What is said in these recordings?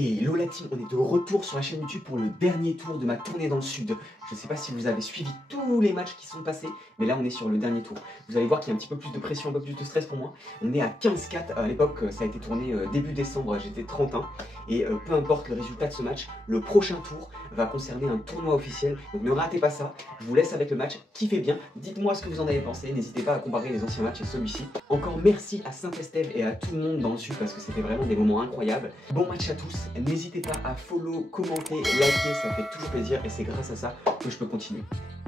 Et hello la team, on est de retour sur la chaîne YouTube pour le dernier tour de ma tournée dans le sud. Je ne sais pas si vous avez suivi tous les matchs qui sont passés, mais là on est sur le dernier tour. Vous allez voir qu'il y a un petit peu plus de pression, un peu plus de stress pour moi. On est à 15-4, à l'époque ça a été tourné début décembre, j'étais 31. Et peu importe le résultat de ce match, le prochain tour va concerner un tournoi officiel. Donc ne ratez pas ça, je vous laisse avec le match, kiffez bien. Dites-moi ce que vous en avez pensé, n'hésitez pas à comparer les anciens matchs et celui-ci. Encore merci à Saint-Estève et à tout le monde dans le sud parce que c'était vraiment des moments incroyables. Bon match à tous, n'hésitez pas à follow, commenter, liker, ça fait toujours plaisir et c'est grâce à ça que je peux continuer.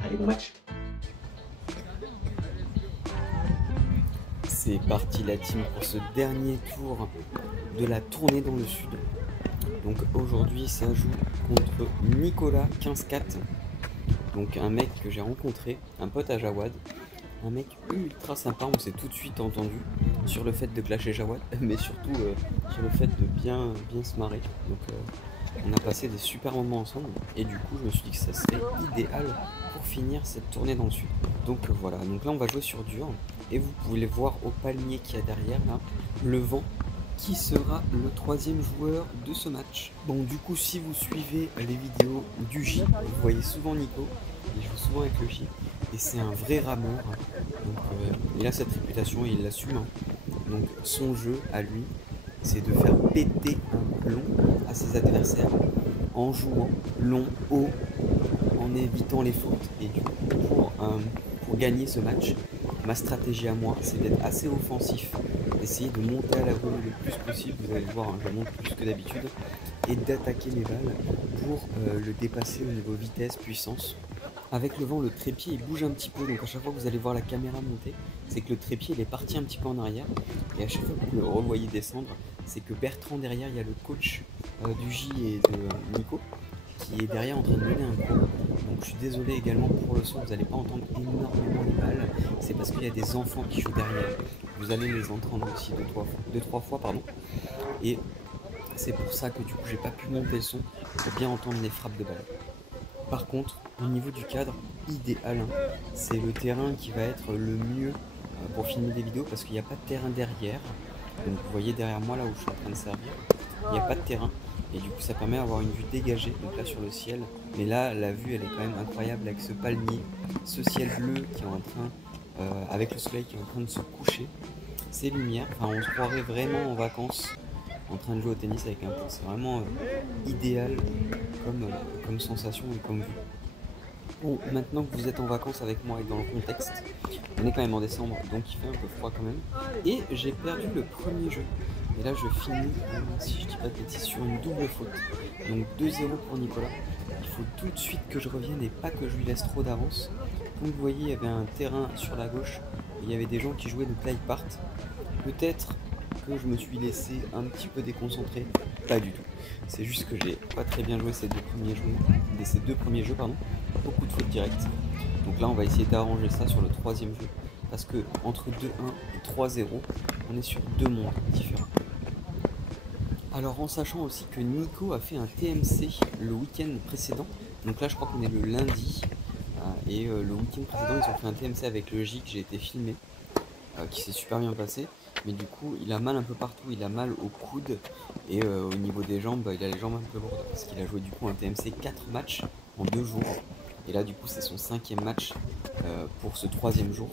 Allez, bon match. C'est parti la team pour ce dernier tour de la tournée dans le sud. Donc aujourd'hui ça joue contre Nicolas 15-4. Donc un mec que j'ai rencontré, un pote à Jawad. Un mec ultra sympa, on s'est tout de suite entendu sur le fait de clasher Jawad, mais surtout sur le fait de bien se marrer. Donc on a passé des super moments ensemble et du coup je me suis dit que ça serait idéal pour finir cette tournée dans le sud. Donc voilà, donc là on va jouer sur dur et vous pouvez voir au palmier qu'il y a derrière là, le vent qui sera le troisième joueur de ce match. Bon du coup si vous suivez les vidéos du J, vous voyez souvent Nico, il joue souvent avec le J et c'est un vrai rameur. Donc il a cette réputation et il l'assume. Donc son jeu à lui, c'est de faire péter un plomb à ses adversaires en jouant long, haut, en évitant les fautes. Et du coup, pour gagner ce match, ma stratégie à moi, c'est d'être assez offensif, d'essayer de monter à la volée le plus possible. Vous allez le voir, je monte plus que d'habitude, et d'attaquer mes balles pour le dépasser au niveau vitesse, puissance. Avec le vent, le trépied il bouge un petit peu, donc à chaque fois que vous allez voir la caméra monter, c'est que le trépied il est parti un petit peu en arrière, et à chaque fois que vous le revoyez descendre, c'est que Bertrand derrière, il y a le coach du J et de Nico, qui est derrière en train de donner un coup. Donc je suis désolé également pour le son, vous n'allez pas entendre énormément les balles, c'est parce qu'il y a des enfants qui jouent derrière, vous allez les entendre aussi deux, trois fois, pardon, et c'est pour ça que du coup j'ai pas pu monter le son pour bien entendre les frappes de balles. Par contre, au niveau du cadre, idéal, c'est le terrain qui va être le mieux pour filmer des vidéos parce qu'il n'y a pas de terrain derrière. Donc vous voyez derrière moi là où je suis en train de servir, il n'y a pas de terrain et du coup ça permet d'avoir une vue dégagée, donc là sur le ciel. Mais là la vue elle est quand même incroyable avec ce palmier, ce ciel bleu qui est en train, avec le soleil qui est en train de se coucher, ces lumières, enfin on se croirait vraiment en vacances en train de jouer au tennis avec un pote. C'est vraiment idéal comme sensation et comme vue. Bon, maintenant que vous êtes en vacances avec moi et dans le contexte, on est quand même en décembre, donc il fait un peu froid quand même. Et j'ai perdu le premier jeu. Et là, je finis, si je dis pas de bêtises, sur une double faute. Donc 2-0 pour Nicolas. Il faut tout de suite que je revienne et pas que je lui laisse trop d'avance. Comme vous voyez, il y avait un terrain sur la gauche. Et il y avait des gens qui jouaient, donc là ils partent. Peut-être que je me suis laissé un petit peu déconcentré. Pas du tout. C'est juste que j'ai pas très bien joué ces deux premiers jeux, beaucoup de fautes directes. Donc là on va essayer d'arranger ça sur le troisième jeu. Parce que entre 2-1 et 3-0, on est sur deux mondes différents. Alors en sachant aussi que Nico a fait un TMC le week-end précédent. Donc là je crois qu'on est le lundi. Et le week-end précédent ils ont fait un TMC avec le J que j'ai été filmé. Qui s'est super bien passé. Mais du coup il a mal un peu partout, il a mal au coude et au niveau des jambes, il a les jambes un peu lourdes parce qu'il a joué du coup un TMC 4 matchs en 2 jours et là du coup c'est son 5e match pour ce 3e jour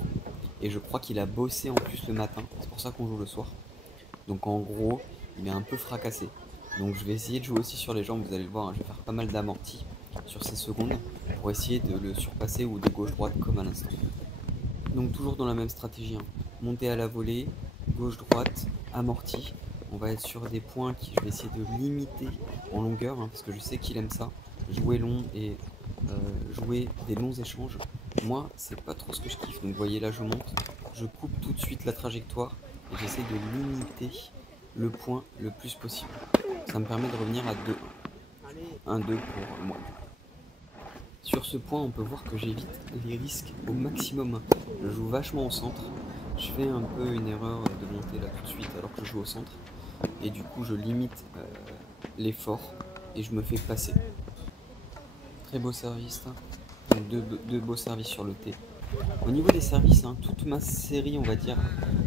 et je crois qu'il a bossé en plus le matin, c'est pour ça qu'on joue le soir. Donc en gros il est un peu fracassé, donc je vais essayer de jouer aussi sur les jambes, vous allez le voir, je vais faire pas mal d'amortis sur ces secondes pour essayer de le surpasser ou de gauche-droite comme à l'instant. Donc toujours dans la même stratégie, monter à la volée, gauche-droite, amorti. On va être sur des points qui je vais essayer de limiter en longueur, parce que je sais qu'il aime ça, jouer long et jouer des longs échanges. Moi, c'est pas trop ce que je kiffe, donc vous voyez là je monte, je coupe tout de suite la trajectoire et j'essaie de limiter le point le plus possible. Ça me permet de revenir à 2-1. 1-2 pour moi. Sur ce point, on peut voir que j'évite les risques au maximum. Je joue vachement au centre. Je fais un peu une erreur de monter là tout de suite alors que je joue au centre. Et du coup, je limite l'effort et je me fais passer. Très beau service. Donc deux beaux services sur le T. Au niveau des services, hein, toute ma série, on va dire,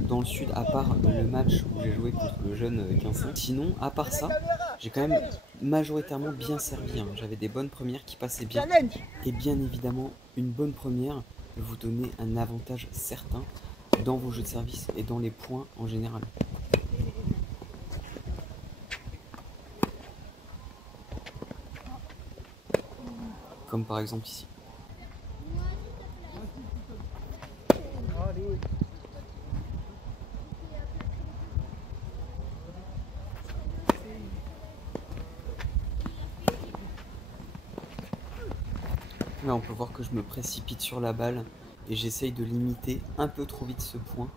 dans le sud, à part le match où j'ai joué contre le jeune 15-5, sinon, à part ça, j'ai quand même majoritairement bien servi. Hein. J'avais des bonnes premières qui passaient bien. Et bien évidemment, une bonne première peut vous donner un avantage certain dans vos jeux de service et dans les points en général. Comme par exemple ici. Là, on peut voir que je me précipite sur la balle et j'essaye de limiter un peu trop vite ce point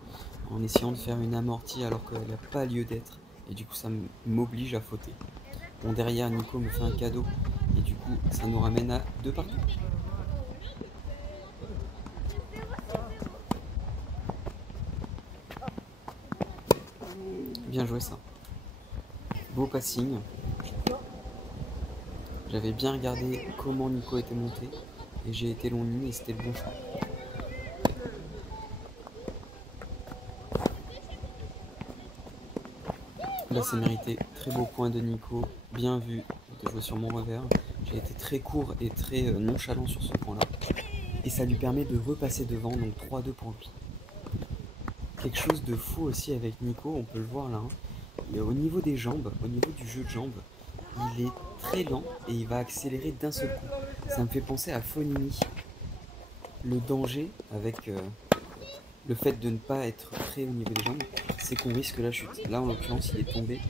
en essayant de faire une amortie alors qu'elle n'a pas lieu d'être. Et du coup, ça m'oblige à fauter. Bon, derrière, Nico me fait un cadeau et du coup, ça nous ramène à 2 partout. Bien joué ça. Beau passing. J'avais bien regardé comment Nico était monté et j'ai été long ligne et c'était le bon choix. Là c'est mérité, très beau point de Nico, bien vu de jouer sur mon revers. J'ai été très court et très nonchalant sur ce point là. Et ça lui permet de repasser devant, donc 3-2 pour lui. Quelque chose de fou aussi avec Nico, on peut le voir là. Hein. Et au niveau des jambes, au niveau du jeu de jambes, il est très lent et il va accélérer d'un seul coup. Ça me fait penser à Fonini. Le danger avec le fait de ne pas être prêt au niveau des jambes, c'est qu'on risque la chute. Là en l'occurrence il est tombé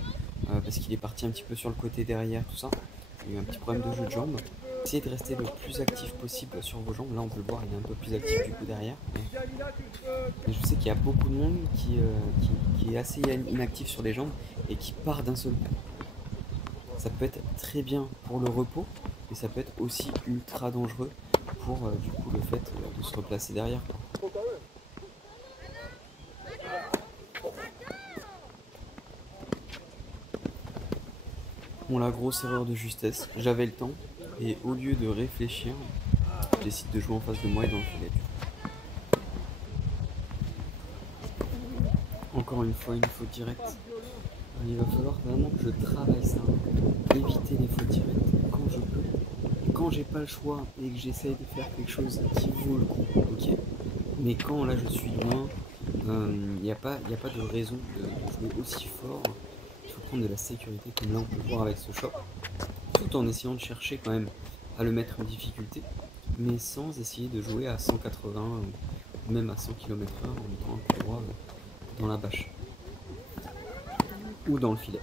parce qu'il est parti un petit peu sur le côté derrière, tout ça. Il y a eu un petit problème de jeu de jambes. Essayez de rester le plus actif possible sur vos jambes. Là on peut le voir, il est un peu plus actif du coup derrière. Mais je sais qu'il y a beaucoup de monde qui est assez inactif sur les jambes et qui part d'un seul coup. Ça peut être très bien pour le repos, mais ça peut être aussi ultra dangereux pour du coup le fait de se replacer derrière. Bon, la grosse erreur de justesse, j'avais le temps et au lieu de réfléchir, je décide de jouer en face de moi et dans le filet. Encore une fois, une faute directe. Il va falloir vraiment que je travaille ça, éviter les fautes directes quand je peux. Quand j'ai pas le choix et que j'essaye de faire quelque chose qui vaut le coup, ok. Mais quand là je suis loin, il n'y a pas de raison de jouer aussi fort. Il faut prendre de la sécurité comme là on peut le voir avec ce choc, tout en essayant de chercher quand même à le mettre en difficulté, mais sans essayer de jouer à 180 ou même à 100 km/h en mettant un coup droit dans la bâche ou dans le filet.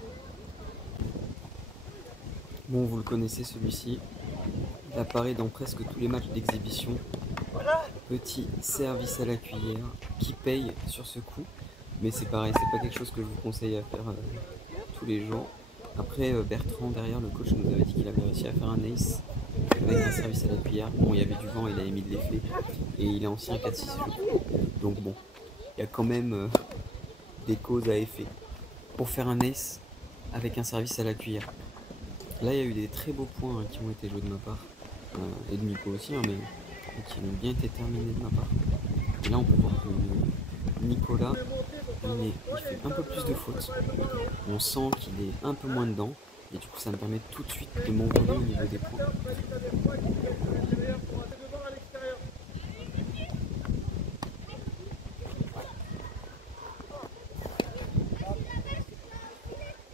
Bon, vous le connaissez celui-ci, il apparaît dans presque tous les matchs d'exhibition. Petit service à la cuillère qui paye sur ce coup, mais c'est pareil, c'est pas quelque chose que je vous conseille à faire tous les jours. Après Bertrand derrière, le coach nous avait dit qu'il avait réussi à faire un ace avec un service à la cuillère. Bon, il y avait du vent, il avait mis de l'effet et il est ancien 4-6 je crois. Donc bon, il y a quand même des causes à effet pour faire un ace avec un service à la cuillère. Là il y a eu des très beaux points qui ont été joués de ma part et de Nico aussi, mais qui ont bien été terminés de ma part. Et là on peut voir que Nicolas il fait un peu plus de fautes, on sent qu'il est un peu moins dedans et du coup ça me permet tout de suite de m'envoler au niveau des points.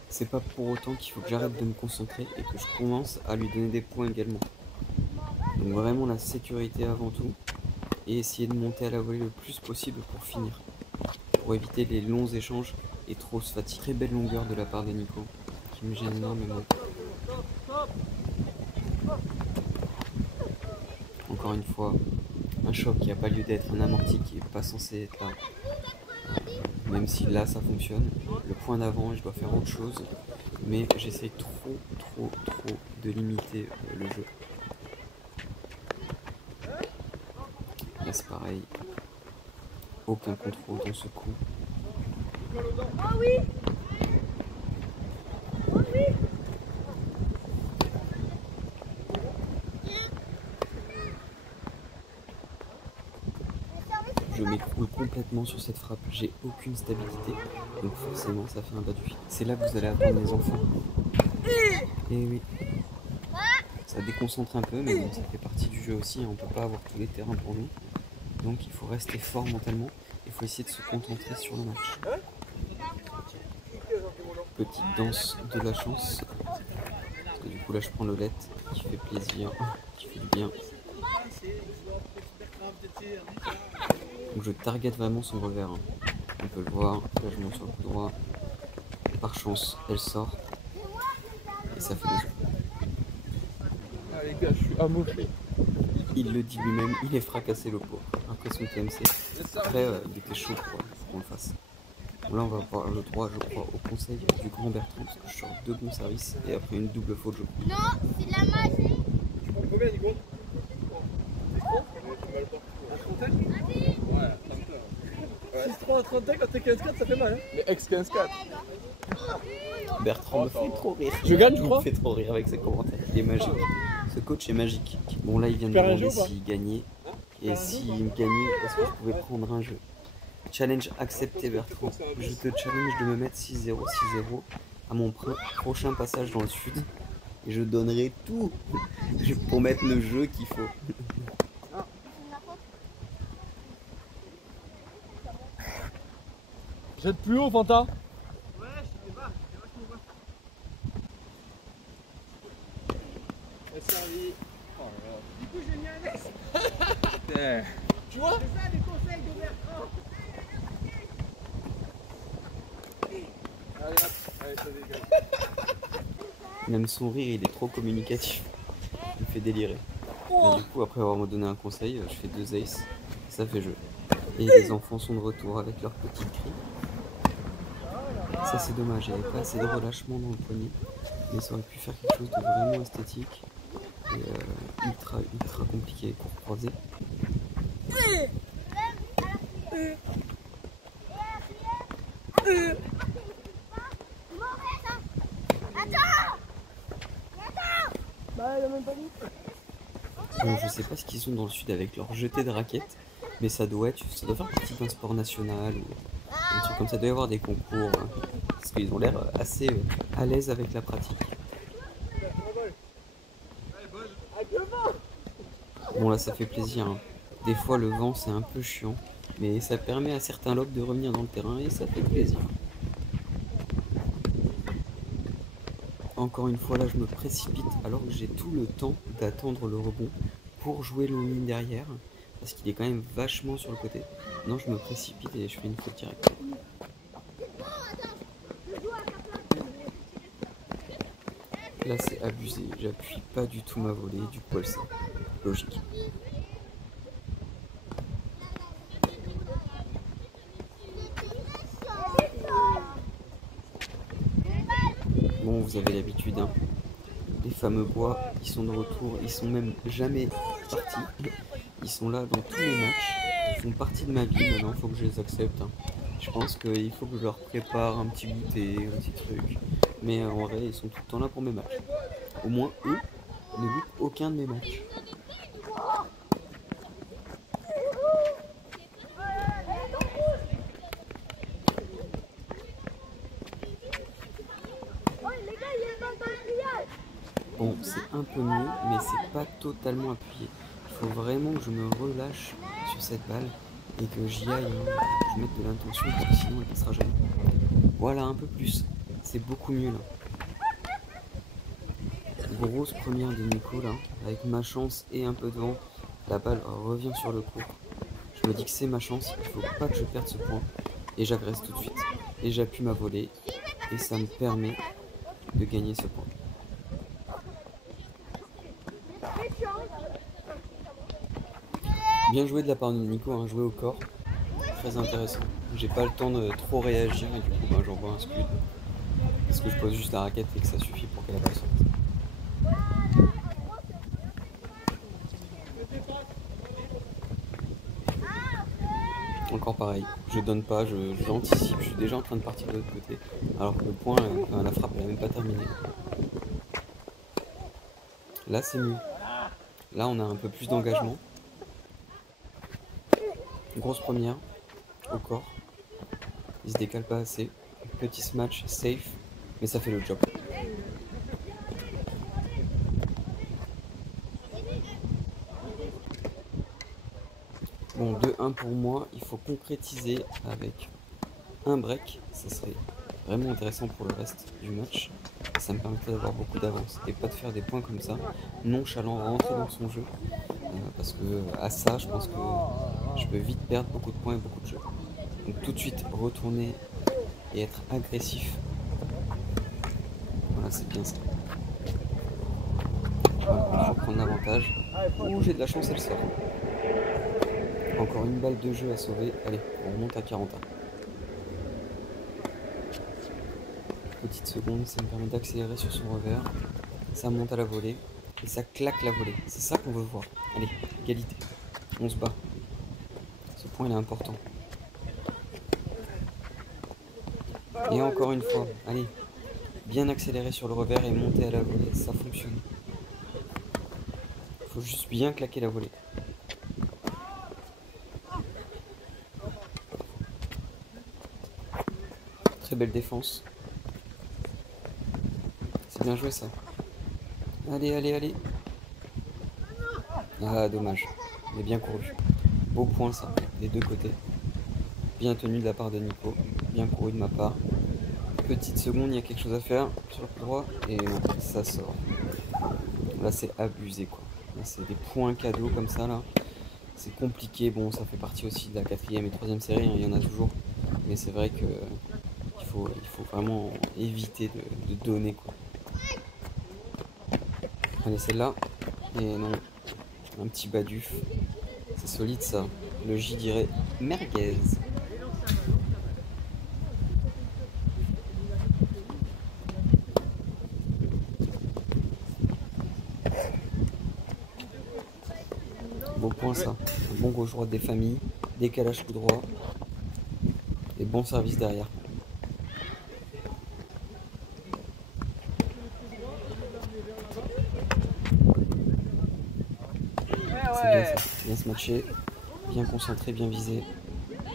C'est pas pour autant qu'il faut que j'arrête de me concentrer et que je commence à lui donner des points également. Donc vraiment la sécurité avant tout et essayer de monter à la volée le plus possible pour finir. Pour éviter les longs échanges et trop se fatiguer. Très belle longueur de la part de Nico qui me gêne énormément. Encore une fois, un choc qui n'a pas lieu d'être, un amorti qui n'est pas censé être là. Même si là ça fonctionne, le point d'avant je dois faire autre chose, mais j'essaie trop de limiter le jeu. Là c'est pareil, aucun contrôle dans ce coup. Oh oui. Oh oui. je m'écroule complètement sur cette frappe. J'ai aucune stabilité. Donc forcément, ça fait un bas du fil. C'est là que vous allez apprendre les enfants. Et oui. Ça déconcentre un peu, mais bon, ça fait partie du jeu aussi. On ne peut pas avoir tous les terrains pour nous. Donc il faut rester fort mentalement. Il faut essayer de se concentrer sur le match. Petite danse de la chance. Parce que du coup là je prends le lait qui fait plaisir, qui fait du bien. Donc je target vraiment son revers. On peut le voir. Là je monte sur le coup droit. Par chance, elle sort. Et ça fait le jeu. Ah les gars, je suis amoché. Il le dit lui-même, il est fracassé le pauvre. Après son TMC. Après, il était chaud pour qu'on le fasse. Bon, là, on va avoir le droit, je crois, au conseil du grand Bertrand, parce que je sors 2 bons services et après une double faute, je crois. Non, c'est de la magie. Tu prends combien, Nico? Un trentaine? Ouais, 30. 6-3 à 30 quand t'es 15-4, ça fait mal. Hein. Mais ex-15-4. Bertrand me fait trop rire. Je gagne, je Il crois. me fait trop rire avec ses commentaires. Il est magique. Ce coach est magique. Bon, là, il vient de me Faire un demander jeu ou pas s'il gagnait. Et s'il gagnait, est-ce que je pouvais prendre un jeu? Challenge accepté, Bertrand. Je te challenge de me mettre 6-0, 6-0 à mon prochain passage dans le sud. Et je donnerai tout pour mettre le jeu qu'il faut. Jette plus haut, Fanta. Ouais, je sais pas. C'est servi. Oh là là. Du coup, j'ai mis un S. Tu vois? C'est ça les conseils de Bertrand. Allez hop, allez, ça dégage. Même son rire, il est trop communicatif. Il me fait délirer. Et du coup, après avoir me donné un conseil, je fais 2 aces. Ça fait jeu. Et les enfants sont de retour avec leurs petites cris. Ça, c'est dommage. Il n'y avait pas assez de relâchement dans le poignet. Mais ça aurait pu faire quelque chose de vraiment esthétique. Et ultra compliqué. Court croisé. Bon, je sais pas ce qu'ils ont dans le sud avec leur jeté de raquettes, mais ça doit faire partie d'un sport national ou un truc comme ça. Il doit y avoir des concours, parce qu'ils ont l'air assez à l'aise avec la pratique. Bon, là ça fait plaisir, hein. Des fois le vent c'est un peu chiant, mais ça permet à certains lobes de revenir dans le terrain et ça fait plaisir. Encore une fois, là je me précipite alors que j'ai tout le temps d'attendre le rebond pour jouer long ligne derrière, parce qu'il est quand même vachement sur le côté. Non, je me précipite et je fais une faute directe. Là c'est abusé, j'appuie pas du tout ma volée, du coup elle sort. Logique. Bon, vous avez l'habitude, hein. Les fameux bois, ils sont de retour, ils sont même jamais partis. Ils sont là dans tous les matchs, ils font partie de ma vie, maintenant il faut que je les accepte, hein. Je pense qu'il faut que je leur prépare un petit goûter, un petit truc. Mais en vrai, ils sont tout le temps là pour mes matchs. Au moins, eux ne loupent aucun de mes matchs. Bon, c'est un peu mieux, mais c'est pas totalement appuyé. Il faut vraiment que je me relâche sur cette balle et que j'y aille, hein, que je mette de l'intention parce que sinon elle passera jamais. Voilà, un peu plus. C'est beaucoup mieux là. Grosse première de Nico là, avec ma chance et un peu de vent. La balle revient sur le court. Je me dis que c'est ma chance, il faut pas que je perde ce point. Et j'agresse tout de suite. Et j'appuie ma volée. Et ça me permet de gagner ce point. Bien joué de la part de Nico, hein, joué au corps. Très intéressant. J'ai pas le temps de trop réagir et du coup bah, j'envoie un scud. Parce que je pose juste la raquette et que ça suffit pour que la balle sorte. Encore pareil, je donne pas, j'anticipe, je suis déjà en train de partir de l'autre côté. Alors que le point, la frappe elle a même pas terminé. Là c'est mieux. Là on a un peu plus d'engagement. Grosse première au corps. Il se décale pas assez. Petit smash safe, mais ça fait le job. Bon, 2-1 pour moi. Il faut concrétiser avec un break. Ça serait vraiment intéressant pour le reste du match. Ça me permettrait d'avoir beaucoup d'avance et pas de faire des points comme ça, nonchalant, rentrer dans son jeu. Parce que à ça, je pense que je peux vite perdre beaucoup de points et beaucoup de jeux. Donc tout de suite, retourner et être agressif. Voilà, c'est bien ça. Voilà, il faut prendre l'avantage. Ouh, j'ai de la chance, elle sort. Encore une balle de jeu à sauver. Allez, on remonte à 40. Petite seconde, ça me permet d'accélérer sur son revers. Ça monte à la volée. Et ça claque la volée. C'est ça qu'on veut voir. Allez, égalité. On se bat. Ce point, il est important. Et encore une fois, allez. Bien accélérer sur le revers et monter à la volée. Ça fonctionne. Il faut juste bien claquer la volée. Très belle défense. C'est bien joué ça. Allez, allez, allez. Ah, dommage. Il est bien couru. Beau point ça, des deux côtés. Bien tenu de la part de Nico. Bien couru de ma part. Petite seconde, il y a quelque chose à faire sur le droit. Et non, ça sort. Là, c'est abusé quoi. Là, c'est des points cadeaux comme ça là. C'est compliqué. Bon, ça fait partie aussi de la 4e et 3e série. Hein, il y en a toujours. Mais c'est vrai que il faut vraiment éviter de donner quoi. Allez, celle-là. Et non, un petit baduf. C'est solide ça. Le J dirait merguez. Beau point ça. Un bon gauche droite des familles. Décalage coup droit. Et bon service derrière. C'est bien ça. Bien se matcher. Bien concentré, bien visé.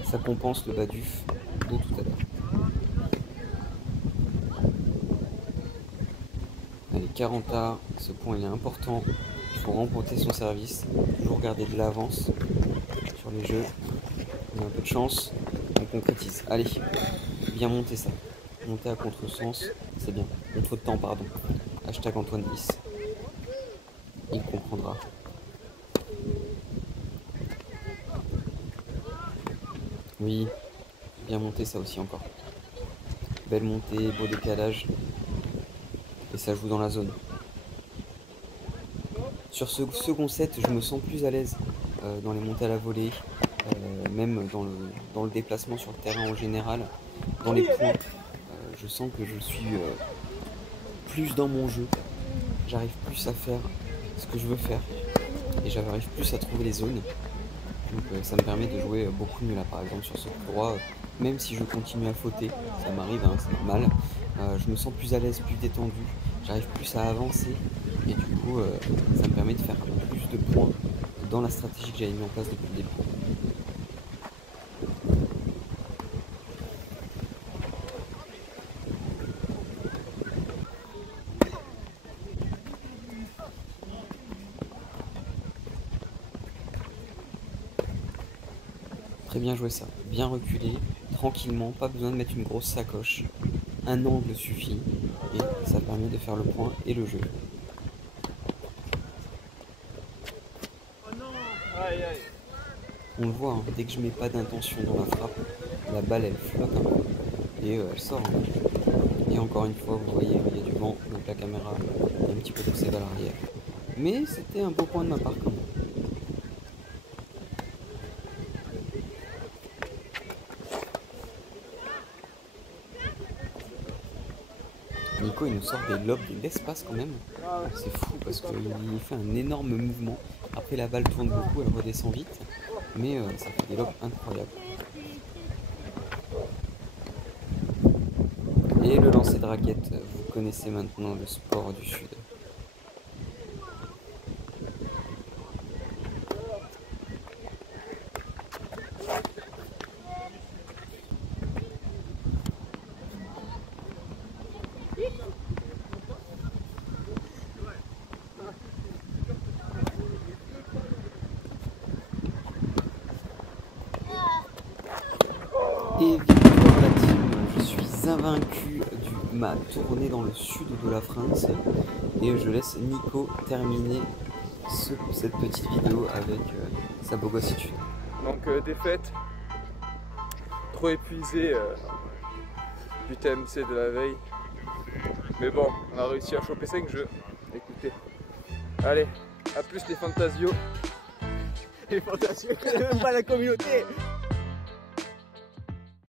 Ça compense le baduf de tout à l'heure. Allez, 40A. Ce point il est important. Il faut remporter son service. Toujours garder de l'avance sur les jeux. On a un peu de chance. On concrétise. Allez, bien monter ça. Monter à contresens, c'est bien. Contre-temps, pardon. Hashtag Antoine 10. Il comprendra. Oui, bien monté ça aussi encore. Belle montée, beau décalage. Et ça joue dans la zone. Sur ce second set, je me sens plus à l'aise dans les montées à la volée. Même dans le déplacement sur le terrain en général. Dans les points, je sens que je suis plus dans mon jeu. J'arrive plus à faire ce que je veux faire. Et j'arrive plus à trouver les zones. Donc ça me permet de jouer beaucoup mieux là, par exemple sur ce coup droit. Même si je continue à fauter, ça m'arrive, hein, c'est normal. Je me sens plus à l'aise, plus détendu. J'arrive plus à avancer. Et du coup, ça me permet de faire plus de points dans la stratégie que j'avais mis en place depuis le début. Très bien joué ça, bien reculé, tranquillement, pas besoin de mettre une grosse sacoche. Un angle suffit et ça permet de faire le point et le jeu. On le voit, hein, dès que je mets pas d'intention dans la frappe, la balle elle flotte un peu et elle sort. Hein. Et encore une fois, vous voyez, il y a du vent, donc la caméra est un petit peu poussée vers l'arrière. Mais c'était un beau point de ma part quand même. Nico il nous sort des lobes de l'espace quand même. C'est fou parce qu'il fait un énorme mouvement. Après la balle tourne beaucoup, elle redescend vite. Mais ça fait des lobes incroyables. Et le lancer de raquette, vous connaissez maintenant le sport du Sud. Et victoire la team, je suis invaincu de ma tournée dans le sud de la France. Et je laisse Nico terminer cette petite vidéo avec sa bogossitude. Donc défaite, trop épuisé du TMC de la veille. Mais bon, on a réussi à choper 5 jeux. Écoutez. Allez, à plus les Fantasios. Les Fantasios, même pas la communauté.